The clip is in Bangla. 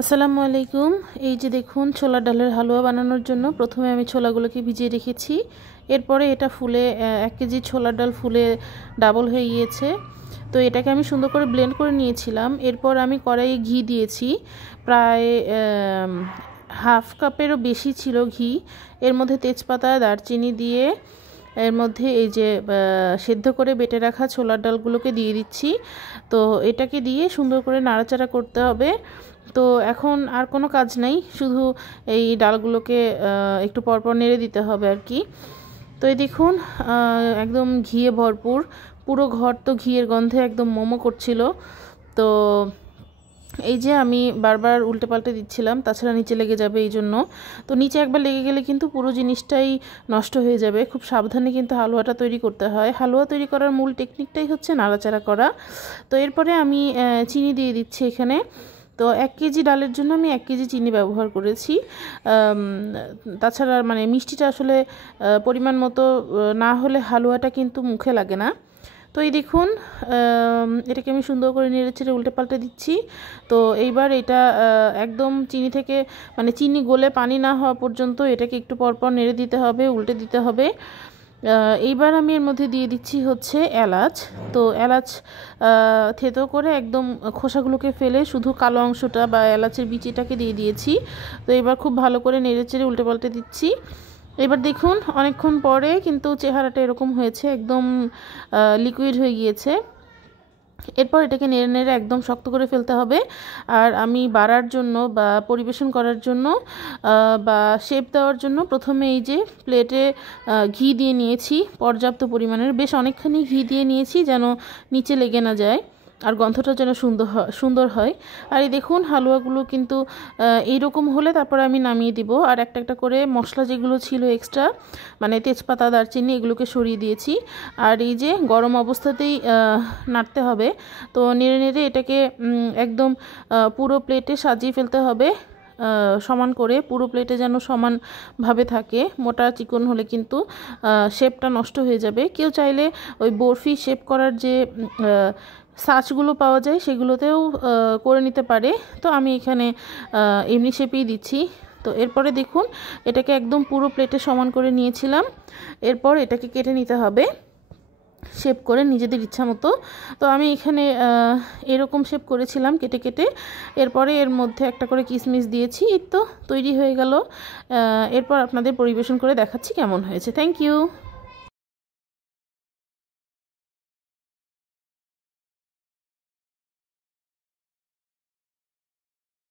আসসালামু আলাইকুম। এই যে দেখুন, ছোলার ডালের হালুয়া বানানোর জন্য প্রথমে আমি ছোলাগুলোকে ভিজিয়ে রেখেছি। এরপরে এটা ফুলে 1 কেজি ছোলার ডাল ফুলে ডাবল হয়ে গিয়েছে। তো এটাকে আমি সুন্দর করে ব্লেন্ড করে নিয়েছিলাম। এরপর আমি কড়াইয়ে ঘি দিয়েছি, প্রায় হাফ কাপেরও বেশি ছিল ঘি। এর মধ্যে তেজপাতা, দারচিনি দিয়ে এর মধ্যে এই যে সেদ্ধ করে বেটে রাখা ছোলার ডালগুলোকে দিয়ে দিচ্ছি। তো এটাকে দিয়ে সুন্দর করে নাড়াচাড়া করতে হবে। তো এখন আর কোনো কাজ নেই, শুধু এই ডালগুলোকে একটু পরপর নেড়ে দিতে হবে আর কি। তো এই দেখুন, একদম ঘিয়ে ভরপুর, পুরো ঘর তো ঘিয়ের গন্ধে একদম মোমো করছিল। তো এই যে আমি বারবার উল্টে পাল্টে দিচ্ছিলাম, তাছাড়া নিচে লেগে যাবে এই জন্য। তো নিচে একবার লেগে গেলে কিন্তু পুরো জিনিসটাই নষ্ট হয়ে যাবে। খুব সাবধানে কিন্তু হালুয়াটা তৈরি করতে হয়। হালুয়া তৈরি করার মূল টেকনিকটাই হচ্ছে নাড়াচাড়া করা। তো এরপরে আমি চিনি দিয়ে দিচ্ছি এখানে। তো 1 কেজি ডালের জন্য আমি 1 কেজি চিনি ব্যবহার করেছি। তাছাড়া মানে মিষ্টিটা আসলে পরিমাণ মতো না হলে হালুয়াটা কিন্তু মুখে লাগে না। তো এই দেখুন, এটাকে আমি সুন্দর করে নেড়েচেড়ে উল্টে পাল্টে দিচ্ছি। তো এইবার এটা একদম চিনি থেকে মানে চিনি গলে পানি না হওয়া পর্যন্ত এটাকে একটু পরপর নেড়ে দিতে হবে, উল্টে দিতে হবে। এইবার আমি এর মধ্যে দিয়ে দিচ্ছি হচ্ছে এলাচ। তো এলাচ থেতো করে একদম খোসাগুলোকে ফেলে শুধু কালো অংশটা বা এলাচের বিচিটাকে দিয়ে দিয়েছি। তো এবার খুব ভালো করে নেড়েচেড়ে উল্টে পাল্টে দিচ্ছি। এবার দেখুন, অনেকক্ষণ পরে কিন্তু চেহারাটা এরকম হয়েছে, একদম লিকুইড হয়ে গিয়েছে। এরপর এটাকে নেড়ে নেড়ে একদম শক্ত করে ফেলতে হবে। আর আমি বাড়ার জন্য বা পরিবেশন করার জন্য বা শেপ দেওয়ার জন্য প্রথমে এই যে প্লেটে ঘি দিয়ে নিয়েছি, পর্যাপ্ত পরিমাণের, বেশ অনেকখানি ঘি দিয়ে নিয়েছি যেন নিচে লেগে না যায় আর গন্ধটা যেন সুন্দর হয়। আর এই দেখুন, হালুয়াগুলো কিন্তু এইরকম হলে তারপরে আমি নামিয়ে দিব। আর একটা একটা করে মশলা যেগুলো ছিল এক্সট্রা, মানে তেজপাতা, দারচিনি, এগুলোকে সরিয়ে দিয়েছি। আর এই যে গরম অবস্থাতেই নাড়তে হবে। তো নেড়ে নেড়ে এটাকে একদম পুরো প্লেটে সাজিয়ে ফেলতে হবে, সমান করে পুরো প্লেটে যেন সমানভাবে থাকে। মোটা চিকন হলে কিন্তু শেপটা নষ্ট হয়ে যাবে। কেউ চাইলে ওই বরফি শেপ করার যে সাচগুলো পাওয়া যায় সেগুলোতেও করে নিতে পারে। তো আমি এখানে এমনি শেপেই দিচ্ছি। তো এরপরে দেখুন, এটাকে একদম পুরো প্লেটে সমান করে নিয়েছিলাম। এরপর এটাকে কেটে নিতে হবে শেপ করে নিজেদের ইচ্ছা মতো। তো আমি এখানে এরকম শেপ করেছিলাম কেটে কেটে। এরপরে এর মধ্যে একটা করে কিশমিশ দিয়েছি। এই তো তৈরি হয়ে গেল। এরপর আপনাদের পরিবেশন করে দেখাচ্ছি কেমন হয়েছে। Thank you.